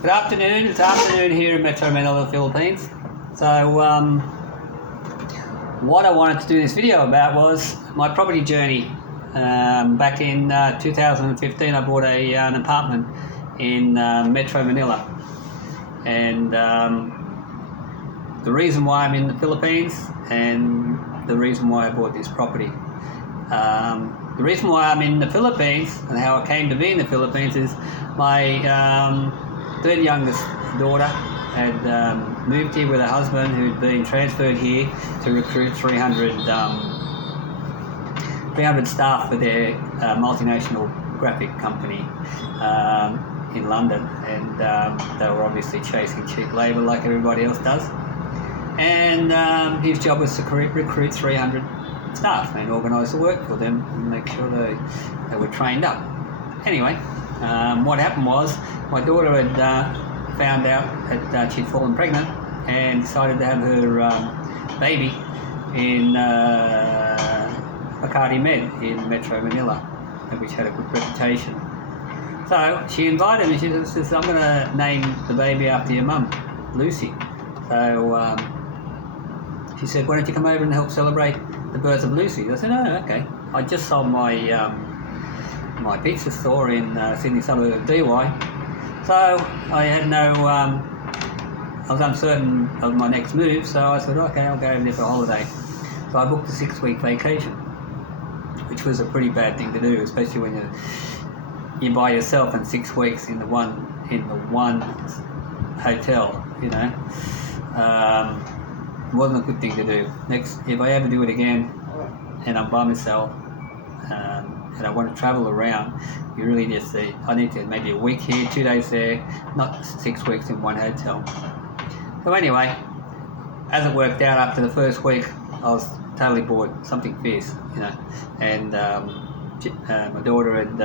Good afternoon. It's afternoon here in Metro Manila, Philippines. So, what I wanted to do this video about was my property journey. Back in 2015, I bought an apartment in Metro Manila, and the reason why I'm in the Philippines and the reason why I bought this property. The reason why I'm in the Philippines and how I came to be in the Philippines is my third youngest daughter had moved here with her husband, who'd been transferred here to recruit 300 staff for their multinational graphic company in London, and they were obviously chasing cheap labour like everybody else does, and his job was to recruit 300 staff and organise the work for them and make sure they were trained up. Anyway, what happened was my daughter had found out that she'd fallen pregnant and decided to have her baby in Makati Med in Metro Manila, which had a good reputation. So she invited me. She says, "I'm going to name the baby after your mum, Lucy." So she said, "Why don't you come over and help celebrate the birth of Lucy?" I said, "Oh, okay." I just sold my my pizza store in Sydney suburb of DY, so I had no. I was uncertain of my next move, so I said, "Okay, I'll go over there for a holiday." So I booked a 6-week vacation, which was a pretty bad thing to do, especially when you're by yourself and 6 weeks in the one hotel. You know, wasn't a good thing to do. Next, if I ever do it again, and I'm by myself, and I want to travel around, you really just say, I need to maybe a week here, 2 days there, not 6 weeks in one hotel. So anyway, as it worked out, after the first week, I was totally bored, something fierce, you know, and my daughter had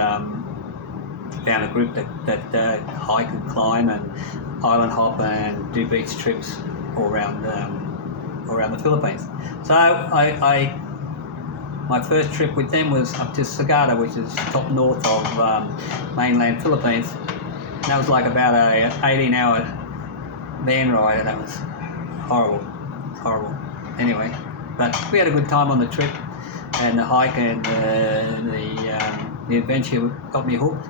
found a group that hike and climb and island hop and do beach trips all around the Philippines. So my first trip with them was up to Sagada, which is top north of mainland Philippines. And that was like about a 18-hour van ride, and that was horrible. Anyway, but we had a good time on the trip, and the hike and the adventure got me hooked.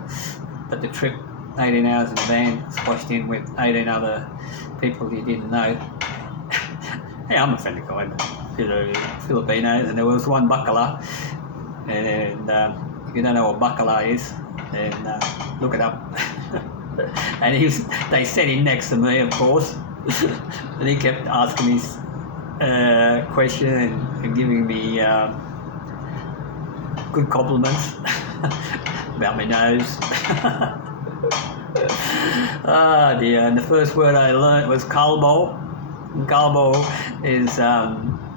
But the trip, 18 hours in a van, squashed in with 18 other people you didn't know. Hey, I'm a friend of kind, Filipinos, and there was one bacala, and if you don't know what bacala is, then look it up. And they sat him next to me, of course, and he kept asking me questions and giving me good compliments about my nose. Oh dear, and the first word I learnt was kalbo. Kalbo is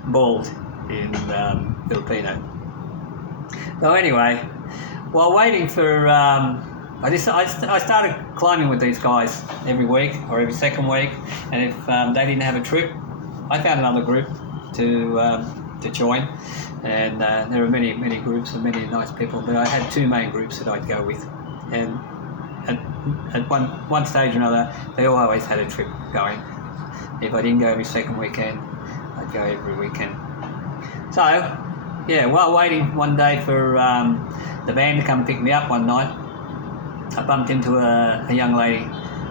bald in Filipino. So anyway, while waiting for, I started climbing with these guys every week or every second week, and if they didn't have a trip, I found another group to join, and there were many groups and many nice people, but I had two main groups that I'd go with, and at one stage or another, they always had a trip going. If I didn't go every second weekend, I'd go every weekend. So, yeah, while waiting one day for the van to come pick me up one night, I bumped into a young lady,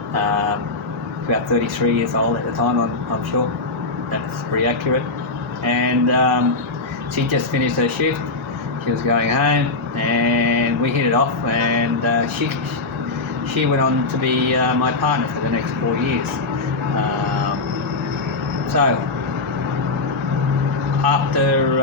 about 33 years old at the time, I'm sure. That's pretty accurate. And she just finished her shift. She was going home, and we hit it off, and she went on to be my partner for the next 4 years. So, after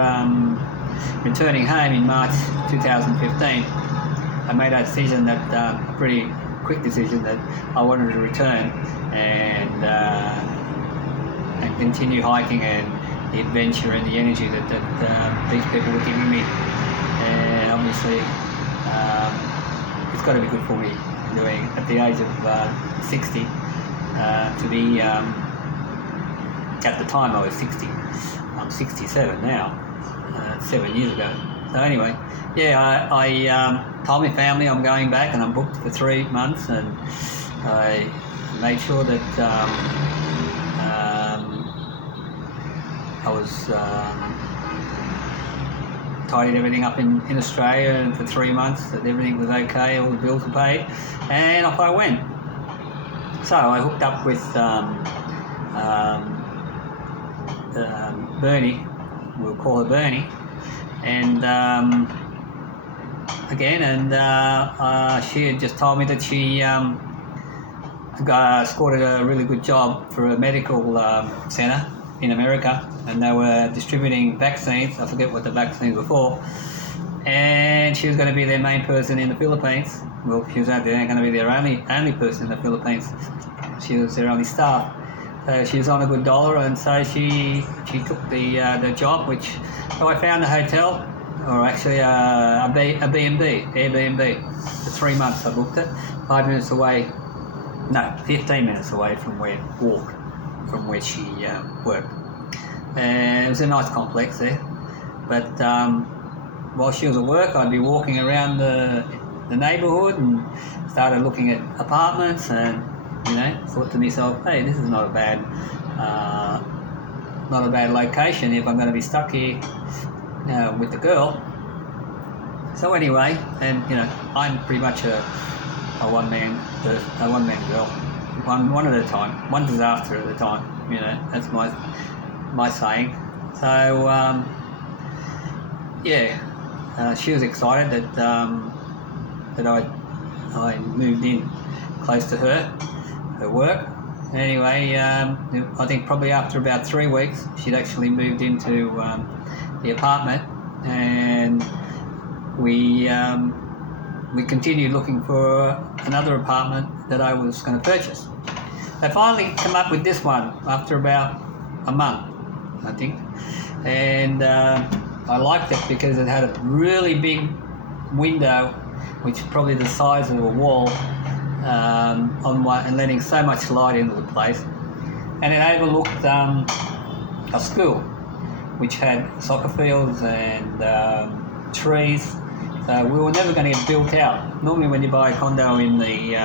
returning home in March 2015, I made a decision a pretty quick decision, that I wanted to return and continue hiking and the adventure and the energy that these people were giving me. And obviously, it's got to be good for me doing at the age of 60 to be. At the time I was 60. I'm 67 now, 7 years ago. So anyway, yeah, I told my family I'm going back, and I'm booked for 3 months, and I made sure that I was tidied everything up in Australia, and for 3 months that everything was okay, all the bills were paid, and off I went. So I hooked up with Bernie, we'll call her Bernie, and she had just told me that she scored a really good job for a medical centre in America, and they were distributing vaccines. I forget what the vaccines were for, and she was going to be their main person in the Philippines. Well, she was going to be their only person in the Philippines. She was their only staff. So she was on a good dollar, and so she took the job, so I found a hotel, or actually a B&B, Airbnb. For 3 months I booked it, 15 minutes away from where she worked. And it was a nice complex there. But while she was at work, I'd be walking around the neighbourhood and started looking at apartments, and thought to myself, hey, this is not a bad location if I'm going to be stuck here with the girl. So anyway, and I'm pretty much a one-man girl, one at a time, one disaster at a time. That's my saying. So she was excited that I moved in close to her work. Anyway, I think probably after about 3 weeks, she'd actually moved into the apartment, and we continued looking for another apartment that I was going to purchase. I finally come up with this one after about a month, I think, and I liked it because it had a really big window, which is probably the size of a wall, on one, and letting so much light into the place, and it overlooked a school which had soccer fields and trees. So we were never going to get built out. Normally when you buy a condo in the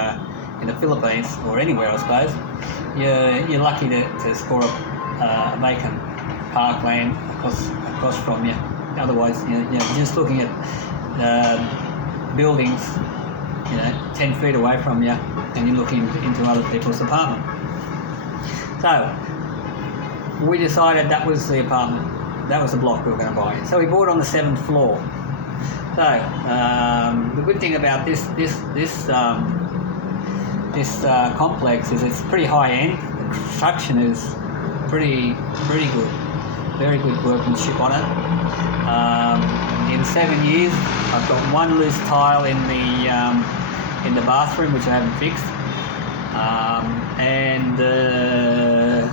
Philippines, or anywhere I suppose, you're lucky to score a vacant parkland across from you. Otherwise you're just looking at buildings 10 feet away from you, and you're looking into other people's apartment. So we decided that was the apartment, that was the block we were going to buy. So we bought on the 7th floor. So the good thing about this complex is it's pretty high end. The construction is pretty good, very good workmanship on it. In 7 years, I've got one loose tile in the bathroom which I haven't fixed, and the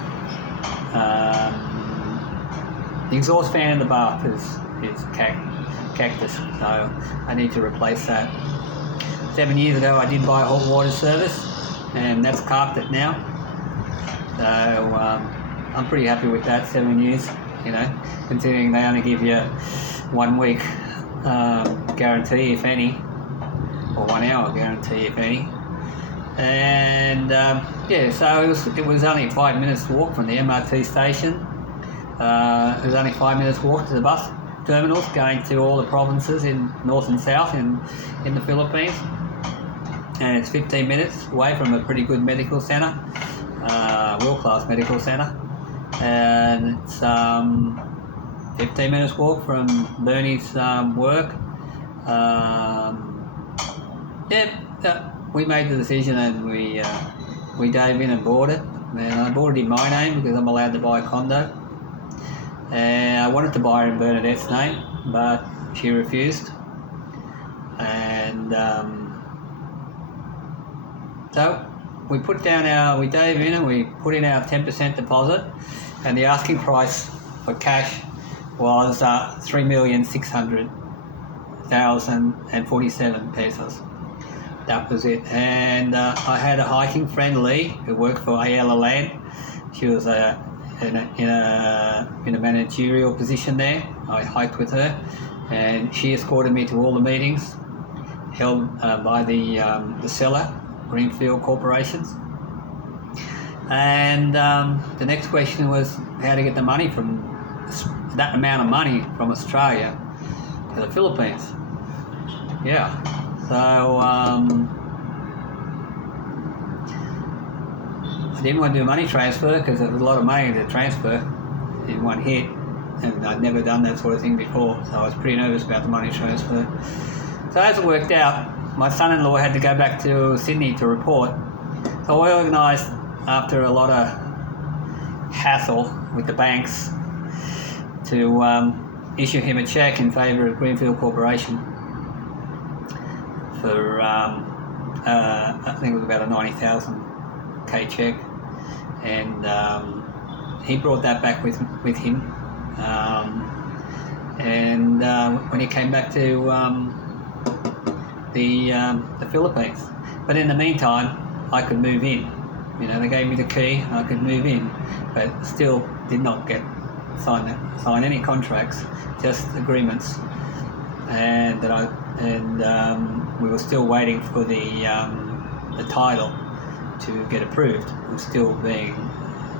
exhaust fan in the bath is cactus, so I need to replace that. 7 years ago I did buy a hot water service, and that's carpeted now, so I'm pretty happy with that. 7 years, considering they only give you 1 week guarantee, if any, or 1 hour guarantee, if any. And so it was only 5 minutes walk from the MRT station. It was only 5 minutes walk to the bus terminals going to all the provinces in north and south in the Philippines, and it's 15 minutes away from a pretty good medical centre, world-class medical centre, and it's 15 minutes walk from Bernie's work. We made the decision, and we dove in and bought it. And I bought it in my name because I'm allowed to buy a condo. And I wanted to buy her in Bernadette's name, but she refused. And so we dove in and we put in our 10% deposit, and the asking price for cash was 3,600,047 pesos. That was it. And I had a hiking friend, Lee, who worked for Ayala Land. She was in a managerial position there. I hiked with her, and she escorted me to all the meetings held by the seller greenfield corporations. And the next question was how to get the money from that amount of money from Australia to the Philippines. Yeah, so I didn't want to do a money transfer because there was a lot of money to transfer in one hit, and I'd never done that sort of thing before, so I was pretty nervous about the money transfer. So as it worked out, my son-in-law had to go back to Sydney to report, so I organised, after a lot of hassle with the banks, to issue him a cheque in favour of Greenfield Corporation for I think it was about a 90,000 cheque, and he brought that back with him, and when he came back to the Philippines. But in the meantime, I could move in. You know, they gave me the key, and I could move in, but still did not get sign any contracts, just agreements, and we were still waiting for the title to get approved. It was still being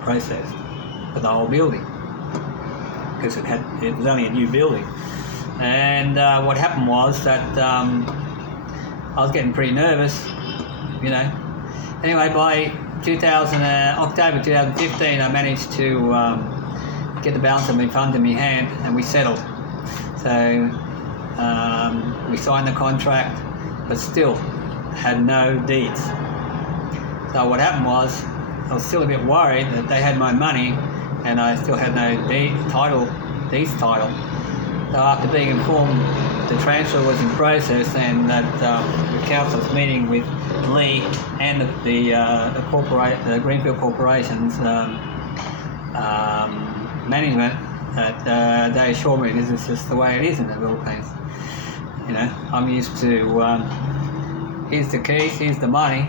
processed for the whole building because it was only a new building. And what happened was that I was getting pretty nervous, you know. Anyway, by October 2015, I managed to get the balance of my fund in my hand, and we settled. So we signed the contract, but still had no deeds. So what happened was, I was still a bit worried that they had my money, and I still had no deeds title. So after being informed the transfer was in process, and that the council was meeting with Lee and the Greenfield Corporation's management, that they assured me this is just the way it is in the Philippines. You know, I'm used to here's the keys, here's the money.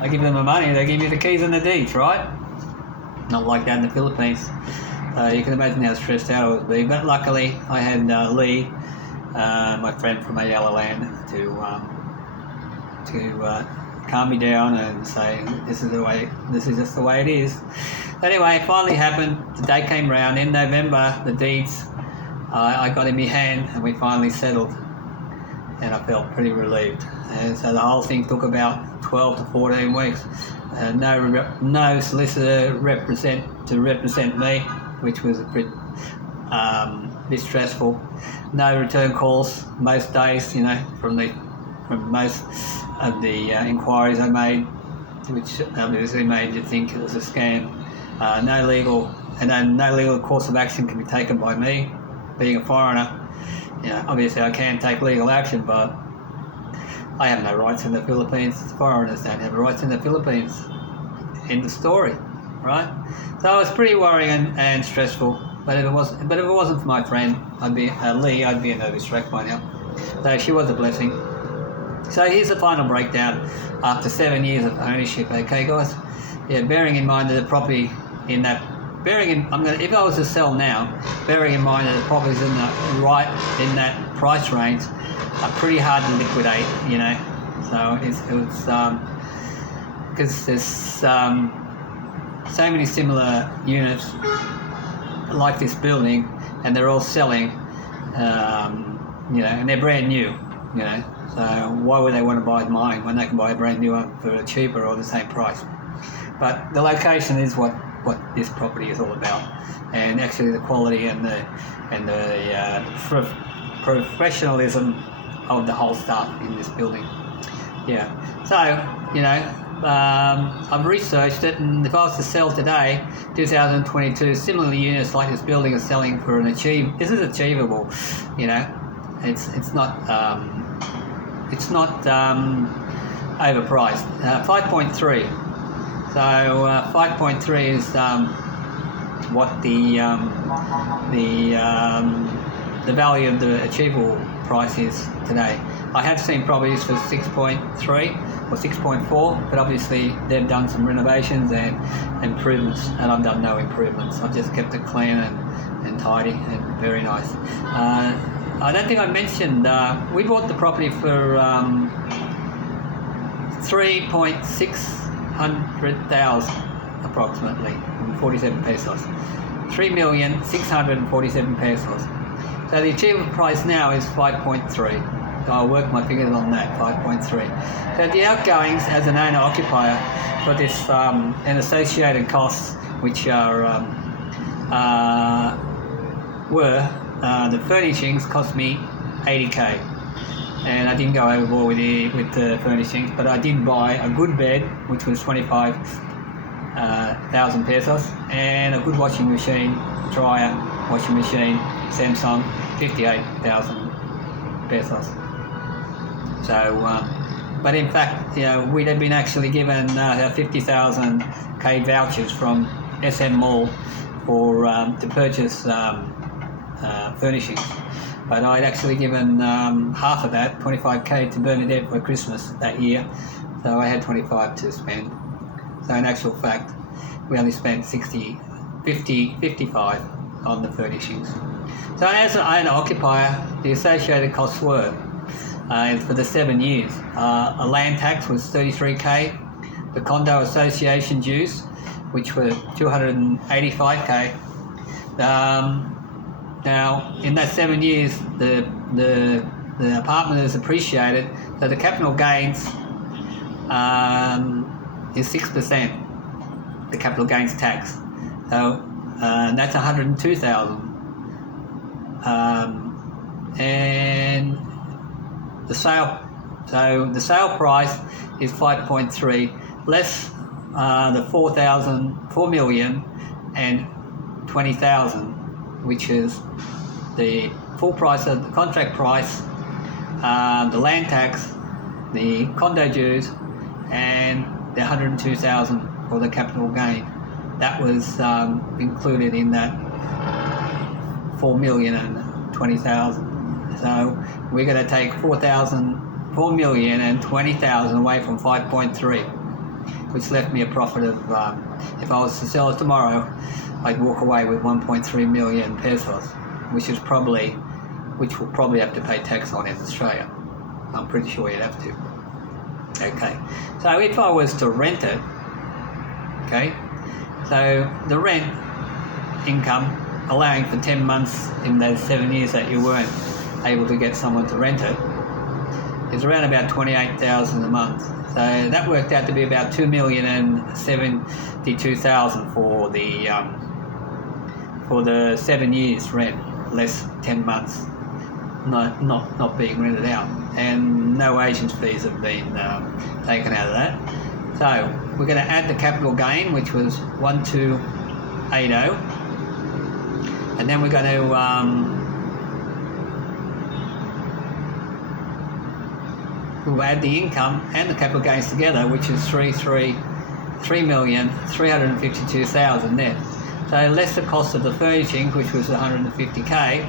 I give them the money, they give you the keys and the deeds, right? Not like that in the Philippines. You can imagine how stressed out I would be, but luckily I had Lee, my friend from Ayala Land, to calm me down and say this is just the way it is. Anyway, it finally happened. The day came round in November. The deeds I got in my hand, and we finally settled, and I felt pretty relieved. And so the whole thing took about 12 to 14 weeks. No solicitor to represent me, which was a bit stressful. No return calls most days, you know, from most of the inquiries I made, which obviously made you think it was a scam. No legal course of action can be taken by me, being a foreigner. You know, obviously I can take legal action, but I have no rights in the Philippines. Foreigners don't have rights in the Philippines. End of story, right? So it was pretty worrying and stressful. But if it wasn't for my friend, Lee, I'd be a nervous wreck by now. So she was a blessing. So here's the final breakdown after 7 years of ownership. Okay, guys. Yeah, bearing in mind that the property if I was to sell now, bearing in mind that the properties in that price range are pretty hard to liquidate, you know. So it was because there's so many similar units like this building, and they're all selling, you know, and they're brand new, you know. So why would they want to buy mine when they can buy a brand new one for cheaper or the same price? But the location is what this property is all about, and actually the quality and the professionalism of the whole staff in this building. Yeah. So, you know, I've researched it, and if I was to sell today, 2022, similar units like this building are selling for this is achievable, you know. It's not overpriced. 5.3. So 5.3 is what the value of the achievable price is today. I have seen properties for 6.3 or 6.4, but obviously they've done some renovations and improvements, and I've done no improvements. I've just kept it clean and tidy and very nice. I don't think I mentioned we bought the property for 3,600,000 approximately, 47 pesos. 3,647 pesos. So the achievable price now is 5.3. So I'll work my figures on that, 5.3. So the outgoings as an owner-occupier for this and associated costs, which are the furnishings cost me 80k, and I didn't go overboard with the furnishings, but I did buy a good bed, which was 25,000 pesos, and a good washing machine, dryer, washing machine, Samsung, 58,000 pesos. So, but in fact, we'd have been actually given 50,000k vouchers from SM Mall for to purchase furnishings. But I'd actually given half of that, 25k, to Bernadette for Christmas that year, so I had 25 to spend. So in actual fact, we only spent 55 on the furnishings. So as an owner-occupier, the associated costs were, for the 7 years, a land tax was 33k, the condo association dues, which were 285k. Now, in that 7 years, the apartment is appreciated, so the capital gains is 6%, the capital gains tax. So that's 102,000. And the sale sale price is 5.3 less the 4,020,000, which is the full price of the contract price, the land tax, the condo dues, and the 102,000 for the capital gain. That was included in that 4,020,000. So we're going to take 4,020,000 away from 5.3, which left me a profit of, if I was to sell it tomorrow, I'd walk away with 1.3 million pesos, which will probably have to pay tax on in Australia. I'm pretty sure you'd have to. Okay, so if I was to rent it, okay, so the rent income, allowing for 10 months in those 7 years that you weren't able to get someone to rent it, is around about 28,000 a month. So that worked out to be about 2,072,000 for the 7 years rent, less 10 months not being rented out, and no agent fees have been taken out of that. So we're going to add the capital gain, which was 1,280, and then we're going to we'll add the income and the capital gains together, which is 3,352,000 net. So less the cost of the furnishings, which was 150k,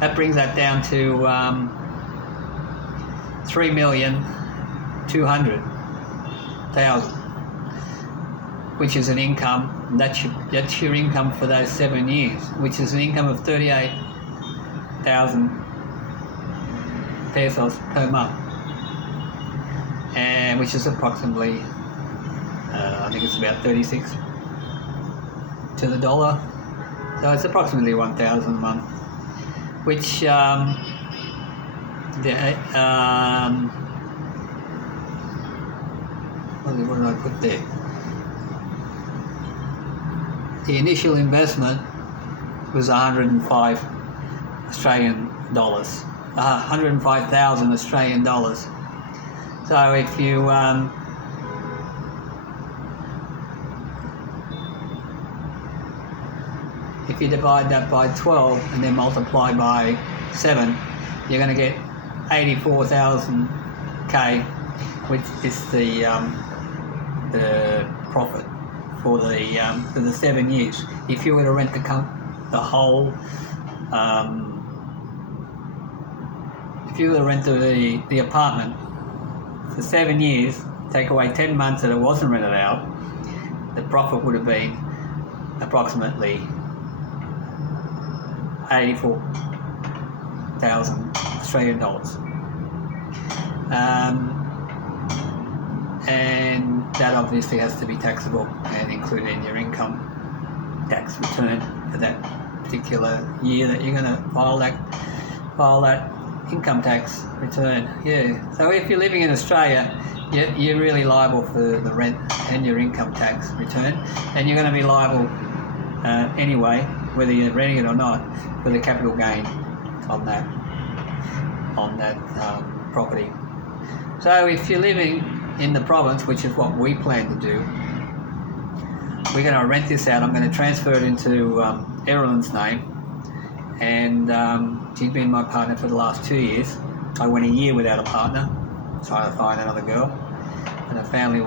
that brings that down to 3,200,000, which is an income. That's your income for those 7 years, which is an income of 38,000 pesos per month, and which is approximately, I think it's about 36 to the dollar. So it's approximately 1,000 a month, which what did I put there? The initial investment was 105 Australian dollars, 105,000 Australian dollars. So if you divide that by 12 and then multiply by 7, you're going to get 84,000k, which is the profit for the 7 years. If you were to rent the whole, if you were to rent the apartment for 7 years, take away 10 months that it wasn't rented out, the profit would have been approximately 84,000 Australian dollars. And and that obviously has to be taxable and included in your income tax return for that particular year that you're going to file that income tax return. Yeah. So if you're living in Australia, you're really liable for the rent and your income tax return, and you're going to be liable anyway, whether you're renting it or not, for the capital gain on that property. So if you're living in the province, which is what we plan to do, we're going to rent this out. I'm going to transfer it into Erilyn's name, and she's been my partner for the last 2 years. I went a year without a partner, trying to find another girl, and I finally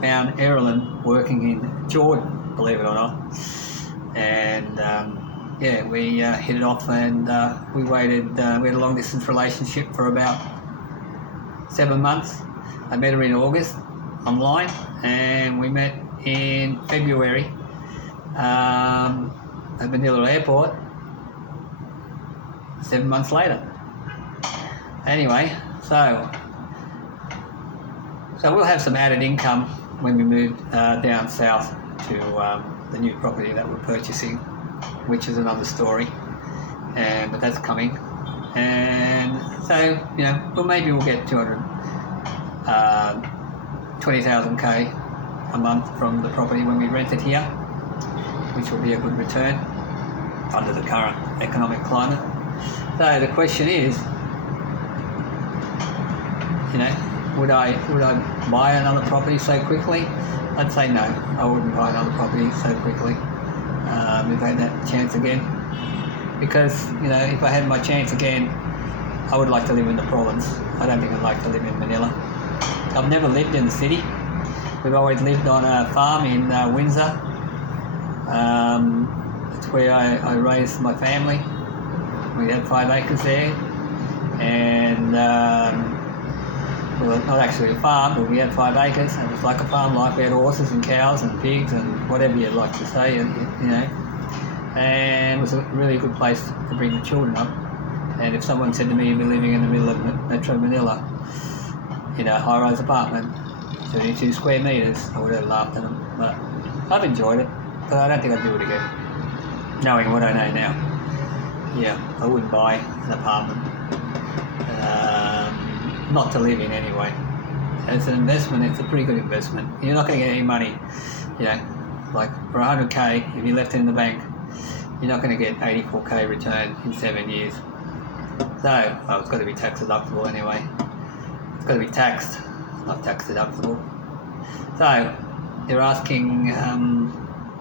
found Erilyn working in Jordan, believe it or not. And we hit it off, and we waited. We had a long distance relationship for about 7 months. I met her in August online, and we met in February at Manila Airport 7 months later. Anyway, so we'll have some added income when we move down south to the new property that we're purchasing, which is another story, but that's coming. And so, maybe we'll get 20,000 a month from the property when we rent it here, which will be a good return under the current economic climate. So the question is, would I buy another property so quickly? I'd say no, I wouldn't buy another property so quickly if I had that chance again, because if I had my chance again, I would like to live in the province. I don't think I'd like to live in Manila. I've never lived in the city. We've always lived on a farm in Windsor. That's where I raised my family. We had 5 acres there, and well, not actually a farm, but we had 5 acres, and it was like a farm life. We had horses and cows and pigs and whatever you'd like to say, and it was a really good place to bring the children up. And if someone said to me, you'd be living in the middle of Metro Manila, in a high-rise apartment, 32 square metres, I would have laughed at them. But I've enjoyed it, but I don't think I'd do it again, knowing what I know now. Yeah, I wouldn't buy an apartment. Not to live in anyway. As an investment, it's a pretty good investment. You're not going to get any money, like for 100k, if you left it in the bank, you're not going to get 84k return in 7 years. So, it's got to be tax deductible anyway. It's got to be taxed, not tax deductible. So, they're asking,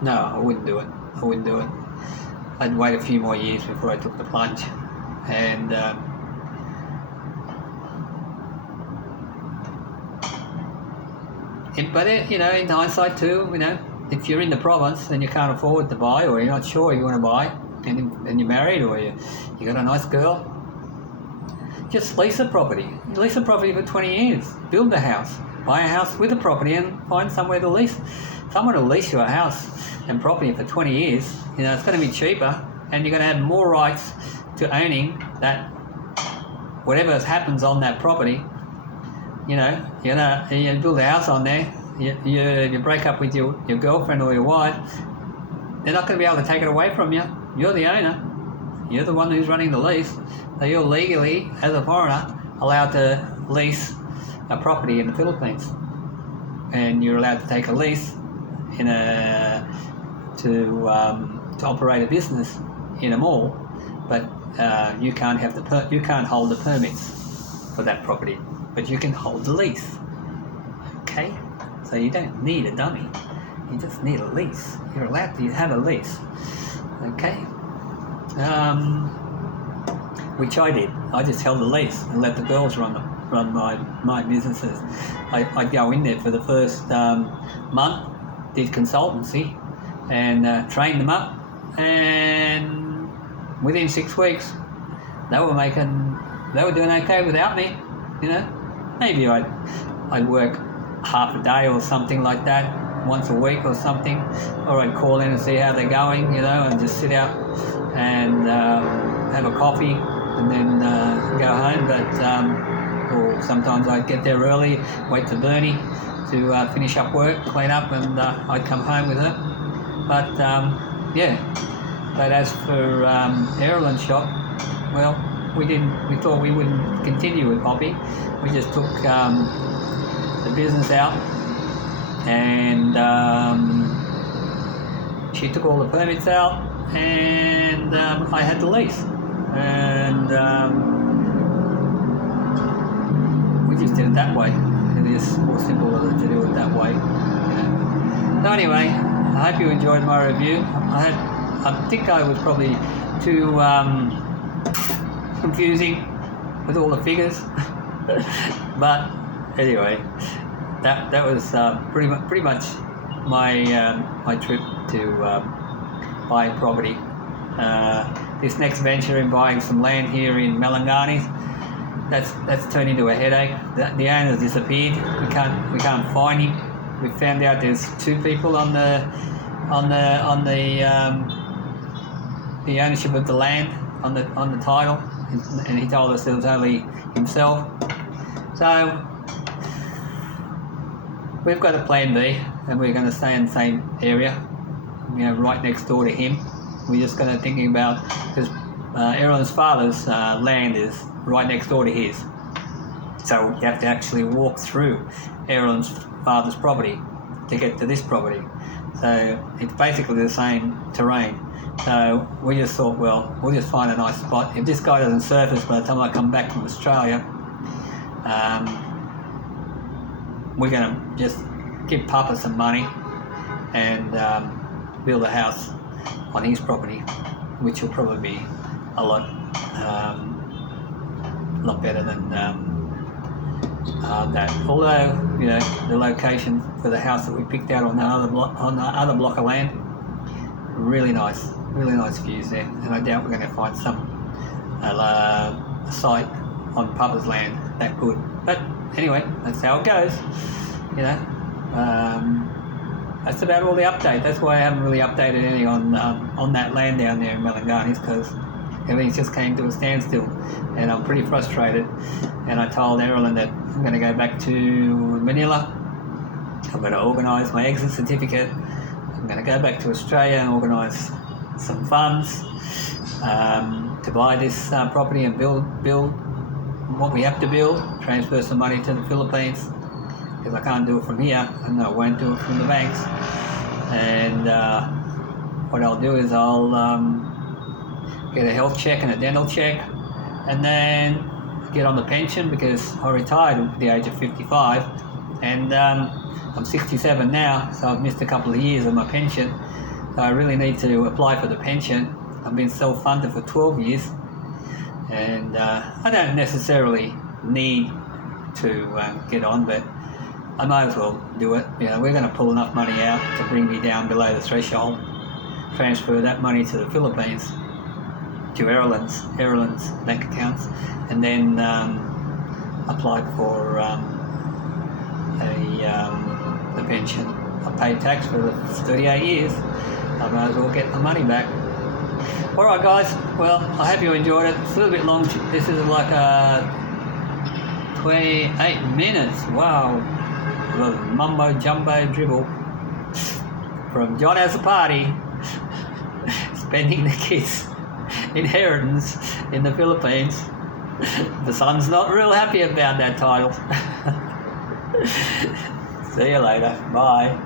no, I wouldn't do it. I'd wait a few more years before I took the plunge. And but in hindsight too, if you're in the province and you can't afford to buy, or you're not sure you want to buy, and you're married, or you got a nice girl, just lease a property. Lease a property for 20 years. Build a house. Buy a house with a property and find somewhere to lease. Someone will lease you a house and property for 20 years. It's going to be cheaper, and you're going to have more rights to owning that, whatever happens on that property. You build a house on there, you break up with your girlfriend or your wife, they're not going to be able to take it away from you. You're the owner. You're the one who's running the lease. So you're legally, as a foreigner, allowed to lease a property in the Philippines. And you're allowed to take a lease to operate a business in a mall, but you can't hold the permits for that property. But you can hold the lease, okay? So you don't need a dummy, you just need a lease. You're allowed to have a lease, okay? Which I did. I just held the lease and let the girls run my businesses. I'd go in there for the first month, did consultancy, and trained them up, and within 6 weeks, they were doing okay without me, Maybe I'd work half a day or something like that, once a week or something, or I'd call in and see how they're going, and just sit out and have a coffee and then go home. But or sometimes I'd get there early, wait for Bernie to finish up work, clean up, and I'd come home with her. But yeah, but as for Erilyn's shop, well, we thought we wouldn't continue with Poppy. We just took the business out, and she took all the permits out, and I had the lease, and we just did it that way. It is more simple to do it that way. So anyway, I hope you enjoyed my review. I think I was probably too confusing with all the figures, but anyway, that was pretty much my trip to buying property. This next venture in buying some land here in Melangani, that's turned into a headache. The owner's disappeared. We can't find him. We found out there's two people on the ownership of the land, on the title, and he told us there was only himself. So we've got a plan B, and we're going to stay in the same area, right next door to him. We're just going to thinking about, because Erilyn's father's land is right next door to his, so you have to actually walk through Erilyn's father's property to get to this property. So it's basically the same terrain. So we just thought, well, we'll just find a nice spot. If this guy doesn't surface by the time I come back from Australia, we're going to just give Papa some money and build a house on his property, which will probably be a lot better than that. Although, the location for the house that we picked out on the other block of land, really nice views there, and I doubt we're going to find a site on Papa's land that good. But anyway, that's how it goes. That's about all the update. That's why I haven't really updated any on that land down there in Melangani, because everything just came to a standstill, and I'm pretty frustrated. And I told Erilyn that I'm going to go back to Manila. I'm going to organise my exit certificate. I'm going to go back to Australia and organise some funds to buy this property and build what we have to build, transfer some money to the Philippines, because I can't do it from here, and I won't do it from the banks. And what I'll do is I'll get a health check and a dental check, and then get on the pension, because I retired at the age of 55, and I'm 67 now, so I've missed a couple of years of my pension. So I really need to apply for the pension. I've been self-funded for 12 years, and I don't necessarily need to get on, but I might as well do it. We're going to pull enough money out to bring me down below the threshold, transfer that money to the Philippines, to Erilyn's bank accounts, and then apply for the pension. I paid tax for the 38 years. I might as well get the money back. Alright guys, well, I hope you enjoyed it. It's a little bit long. This is like 28 minutes. Wow. The mumbo jumbo dribble from John Has a Party, spending the kids' inheritance in the Philippines. The son's not real happy about that title. See you later. Bye.